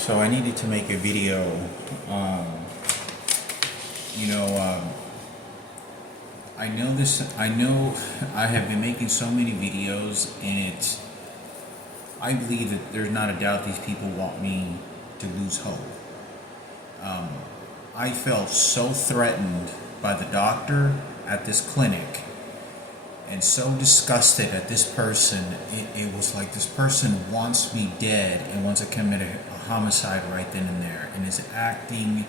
So I needed to make a video. Um, you know, I know this. I know I have been making so many videos, and I believe that there's not a doubt these people want me to lose hope. I felt so threatened by the doctor at this clinic, and so disgusted at this person. It was like this person wants me dead and wants to commit a homicide right then and there, and is acting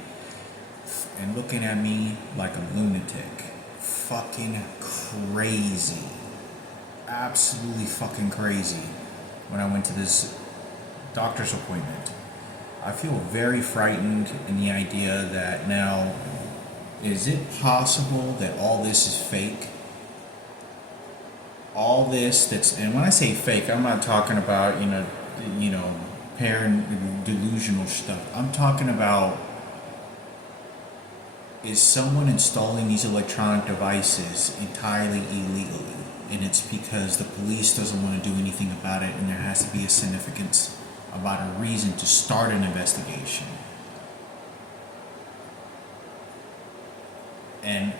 and looking at me like a lunatic. Fucking crazy. Absolutely fucking crazy when I went to this doctor's appointment. I feel very frightened in the idea that now, is it possible that all this is fake? All this that's, and when I say fake, I'm not talking about, parent delusional stuff. I'm talking about, is someone installing these electronic devices entirely illegally? And it's because the police doesn't want to do anything about it, and there has to be a significance about a reason to start an investigation. And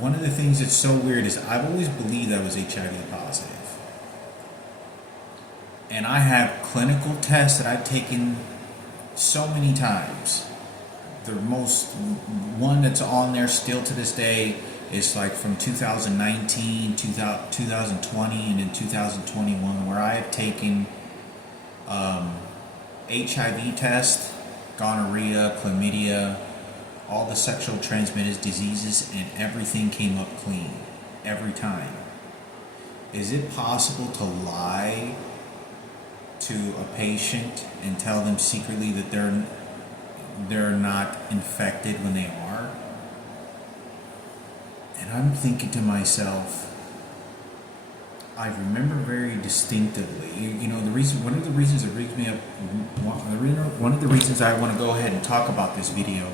one of the things that's so weird is I've always believed I was HIV positive. And I have clinical tests that I've taken so many times. The most one that's on there still to this day is like from 2019, 2020, and in 2021, where I have taken HIV test, gonorrhea, chlamydia, all the sexual transmitted diseases, and everything came up clean every time. Is it possible to lie to a patient and tell them secretly that they're not infected when they are? And I'm thinking to myself, I remember very distinctively, one of the reasons that brings me up, one of the reasons I want to go ahead and talk about this video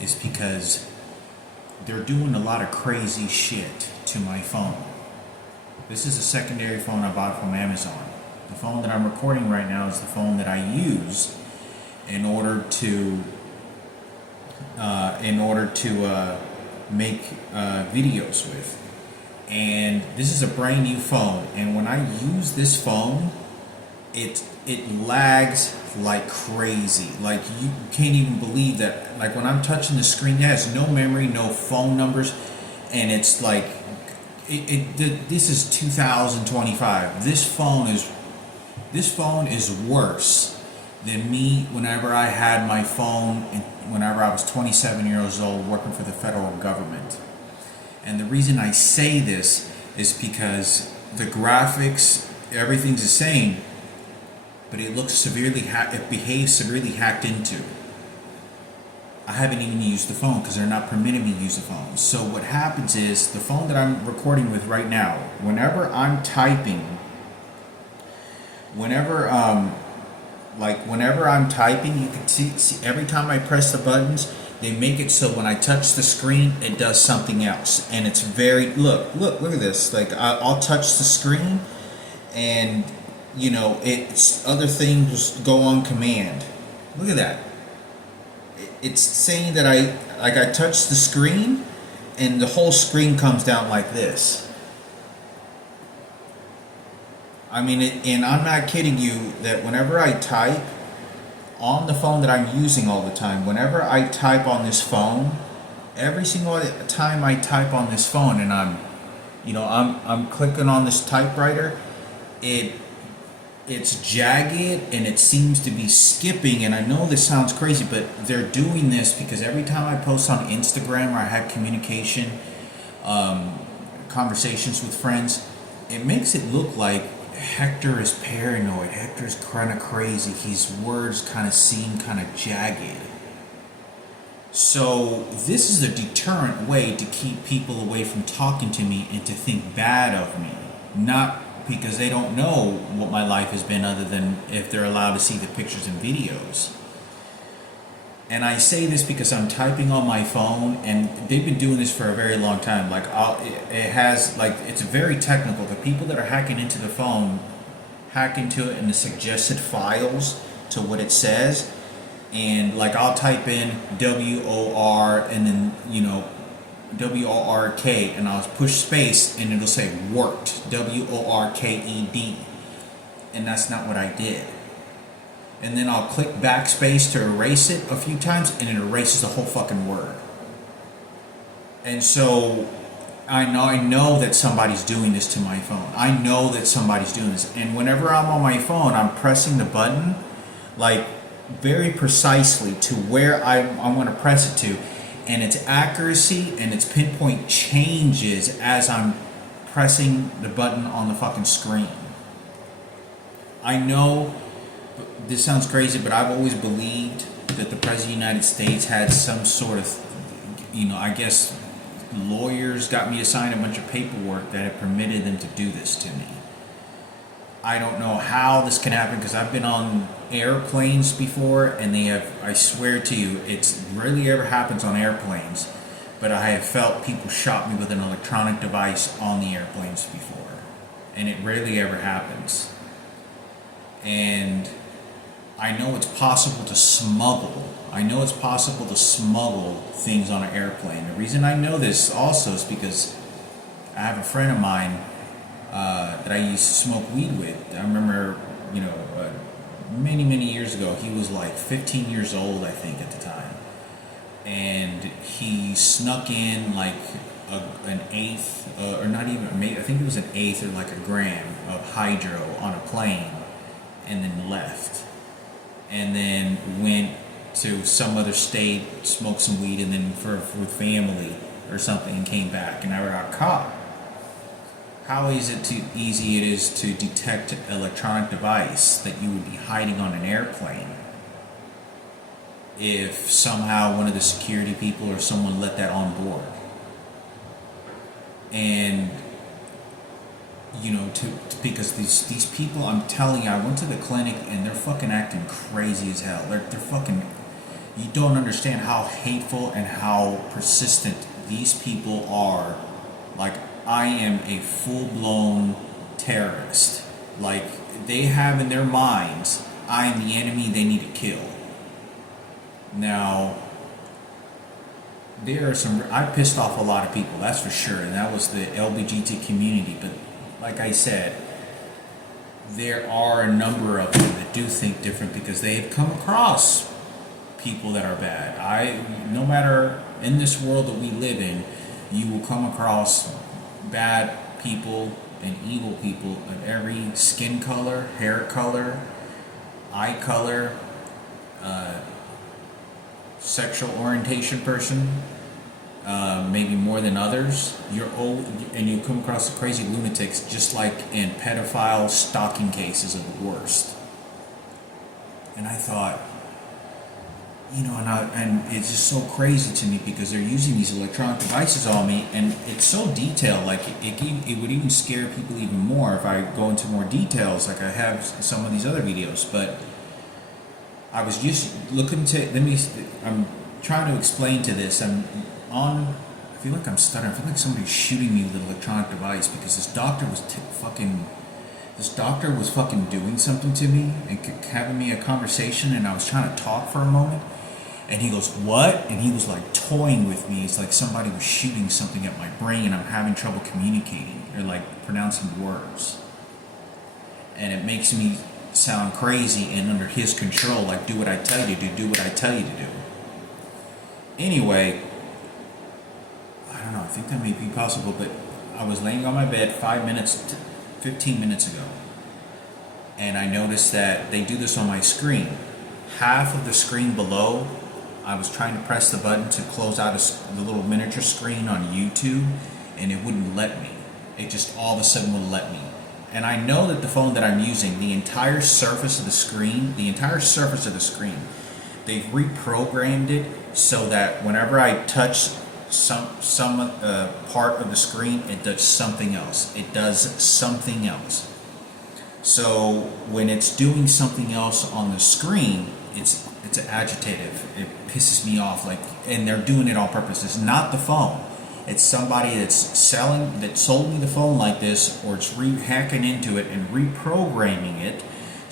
is because they're doing a lot of crazy shit to my phone. This is a secondary phone I bought from Amazon. The phone that I'm recording right now is the phone that I use in order to make videos with. And this is a brand new phone, and when I use this phone, it lags like crazy. Like, you can't even believe that. Like, when I'm touching the screen, it has no memory, no phone numbers, and it's like this is 2025. This phone is worse than me whenever I had my phone whenever I was 27 years old working for the federal government. And the reason I say this is because the graphics, everything's the same, but it looks it behaves severely hacked into. I haven't even used the phone because they're not permitting me to use the phone. So what happens is, the phone that I'm recording with right now, whenever I'm typing, whenever I'm typing, you can see every time I press the buttons, they make it so when I touch the screen, it does something else. And it's very, look at this. Like, I'll touch the screen, and it's other things go on command. Look at that. It's saying that I touch the screen, and the whole screen comes down like this. I mean, and I'm not kidding you, that whenever I type on the phone that I'm using all the time, whenever I type on this phone, every single time I type on this phone, and I'm clicking on this typewriter, it's jagged and it seems to be skipping. And I know this sounds crazy, but they're doing this because every time I post on Instagram, or I have conversations with friends, it makes it look like Hector is paranoid. Hector's kind of crazy. His words kind of seem kind of jagged. So this is a deterrent way to keep people away from talking to me and to think bad of me. Not because they don't know what my life has been, other than if they're allowed to see the pictures and videos. And I say this because I'm typing on my phone, and they've been doing this for a very long time. Like, it's very technical. The people that are hacking into the phone hack into it in the suggested files to what it says. And like I'll type in WOR and then, WORK, and I'll push space and it'll say worked, WORKED. And that's not what I did. And then I'll click backspace to erase it a few times and it erases the whole fucking word. And so I know that somebody's doing this to my phone. I know that somebody's doing this. And whenever I'm on my phone, I'm pressing the button like very precisely to where I want to press it to. And its accuracy and its pinpoint changes as I'm pressing the button on the fucking screen. I know this sounds crazy, but I've always believed that the President of the United States had some sort of, I guess lawyers got me to sign a bunch of paperwork that had permitted them to do this to me. I don't know how this can happen because I've been on airplanes before and I swear to you, it's rarely ever happens on airplanes, but I have felt people shot me with an electronic device on the airplanes before. And it rarely ever happens. And I know it's possible to smuggle. Things on an airplane. The reason I know this also is because I have a friend of mine that I used to smoke weed with. I remember, many years ago, he was like 15 years old, I think, at the time. And he snuck in like an eighth, or not even, I think it was an eighth or like a gram of hydro on a plane and then left. And then went to some other state, smoked some weed, and then with family or something, and came back and never got caught. How easy it is to detect an electronic device that you would be hiding on an airplane if somehow one of the security people or someone let that on board. And because these people, I'm telling you, I went to the clinic and they're fucking acting crazy as hell. They're fucking, you don't understand how hateful and how persistent these people are. Like, I am a full-blown terrorist. Like, they have in their minds, I am the enemy they need to kill. Now, I pissed off a lot of people, that's for sure, and that was the LGBT community, but like I said, there are a number of them that do think different because they have come across people that are bad. No matter in this world that we live in, you will come across bad people and evil people of every skin color, hair color, eye color, sexual orientation person, maybe more than others. You're old, and you come across the crazy lunatics, just like in pedophile stalking cases of the worst. And I thought, and it's just so crazy to me because they're using these electronic devices on me, and it's so detailed. Like it would even scare people even more if I go into more details, like I have some of these other videos. But I was just looking to I'm trying to explain to this. I feel like I'm stuttering. I feel like somebody's shooting me with an electronic device because this doctor was fucking doing something to me and having me a conversation, and I was trying to talk for a moment, and he goes, "What?" And he was like toying with me. It's like somebody was shooting something at my brain and I'm having trouble communicating or like pronouncing words. And it makes me sound crazy and under his control, like do what I tell you to do what I tell you to do. Anyway, I don't know, I think that may be possible, but I was laying on my bed 15 minutes ago, and I noticed that they do this on my screen. Half of the screen below, I was trying to press the button to close out the little miniature screen on YouTube, and it wouldn't let me. It just all of a sudden would let me. And I know that the phone that I'm using, the entire surface of the screen, they've reprogrammed it so that whenever I touch some part of the screen, it does something else. So when it's doing something else on the screen, it's agitative. It pisses me off. And they're doing it on purpose. It's not the phone. It's somebody that sold me the phone like this, or it's hacking into it and reprogramming it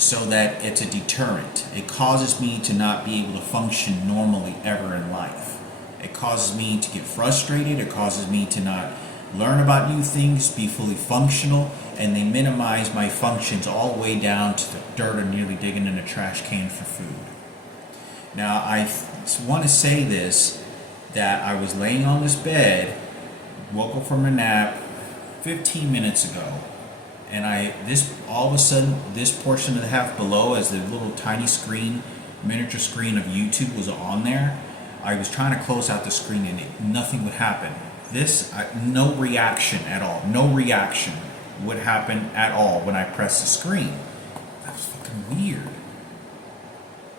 so that it's a deterrent. It causes me to not be able to function normally ever in life. It causes me to get frustrated. It causes me to not learn about new things, be fully functional, and they minimize my functions all the way down to the dirt or nearly digging in a trash can for food. Now, I want to say this, that I was laying on this bed, woke up from a nap 15 minutes ago, and all of a sudden, this portion of the half below, as the little tiny screen, miniature screen of YouTube was on there, I was trying to close out the screen and nothing would happen. No reaction at all. No reaction would happen at all when I press the screen. That was fucking weird.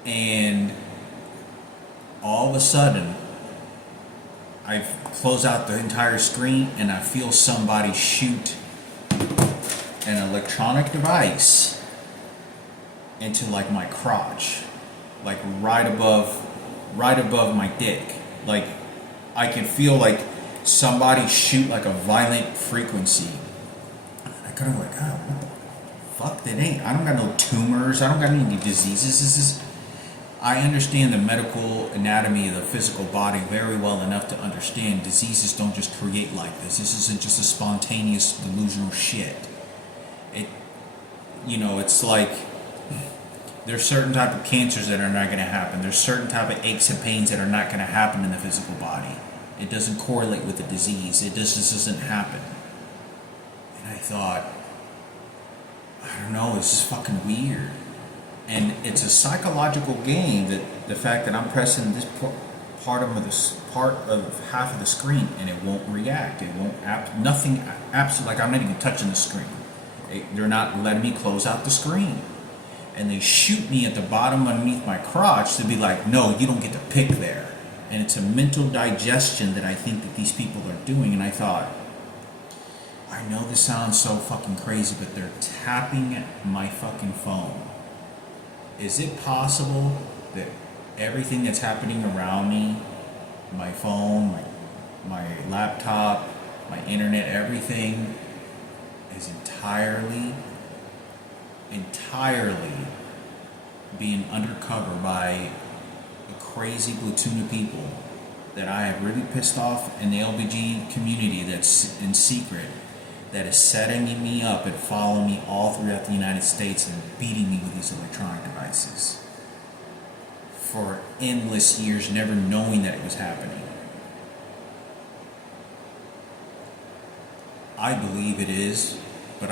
And all of a sudden, I close out the entire screen and I feel somebody shoot an electronic device into like my crotch, like right above my dick. Like I can feel like somebody shoot like a violent frequency. I kind of like, oh, what the fuck? I don't got no tumors. I don't got any diseases. I understand the medical anatomy of the physical body very well enough to understand diseases don't just create like this. This isn't just a spontaneous delusional shit. It's like there's certain type of cancers that are not going to happen. There's certain type of aches and pains that are not going to happen in the physical body. It doesn't correlate with the disease. It just doesn't happen. And I thought, I don't know, this is fucking weird. And it's a psychological game that the fact that I'm pressing this part of half of the screen and it won't react. It won't nothing. Absolutely, like I'm not even touching the screen. They're not letting me close out the screen. And they shoot me at the bottom underneath my crotch to be like, no, you don't get to pick there. And it's a mental digestion that I think that these people are doing. And I thought, I know this sounds so fucking crazy, but they're tapping my fucking phone. Is it possible that everything that's happening around me, my phone, my laptop, my internet, everything is entirely being undercover by a crazy platoon of people that I have really pissed off in the LBG community that's in secret, that is setting me up and following me all throughout the United States and beating me with these electronic devices for endless years, never knowing that it was happening. I believe it is, but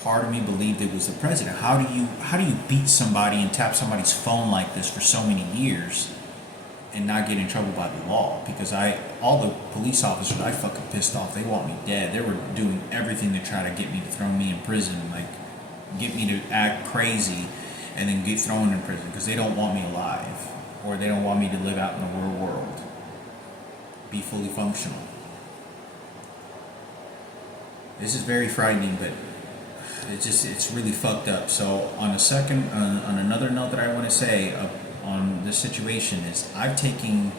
part of me believed it was the president. How do you beat somebody and tap somebody's phone like this for so many years and not get in trouble by the law? Because all the police officers I fucking pissed off, they want me dead. They were doing everything to try to get me to throw me in prison, like get me to act crazy and then get thrown in prison because they don't want me alive, or they don't want me to live out in the real world, be fully functional. This is very frightening, but it's really fucked up. So on another note that I want to say on this situation is I've taken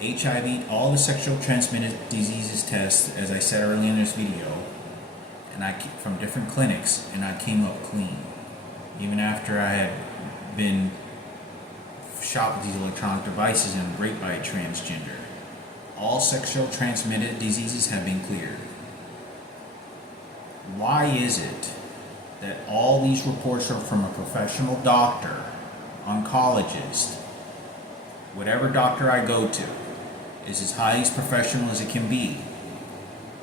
HIV, all the sexual transmitted diseases tests, as I said earlier in this video, and from different clinics, and I came up clean, even after I had been shot with these electronic devices and raped by a transgender. All sexual transmitted diseases have been cleared. Why is it that all these reports are from a professional doctor, oncologist, whatever doctor I go to, is as highly as professional as it can be?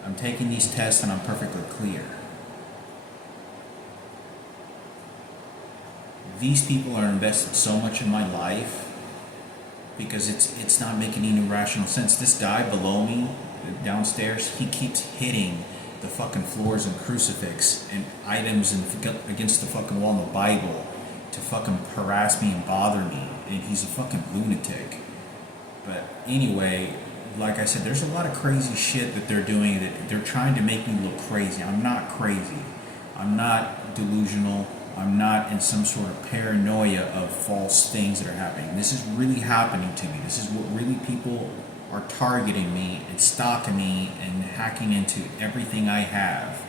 I'm taking these tests and I'm perfectly clear. These people are invested so much in my life because it's not making any rational sense. This guy below me, downstairs, he keeps hitting the fucking floors and crucifix and items and against the fucking wall in the Bible to fucking harass me and bother me, and he's a fucking lunatic. But anyway, like I said, there's a lot of crazy shit that they're doing, that they're trying to make me look crazy. I'm not crazy. I'm not delusional. I'm not in some sort of paranoia of false things that are happening. This is really happening to me. This is what really people are targeting me and stalking me and hacking into everything I have.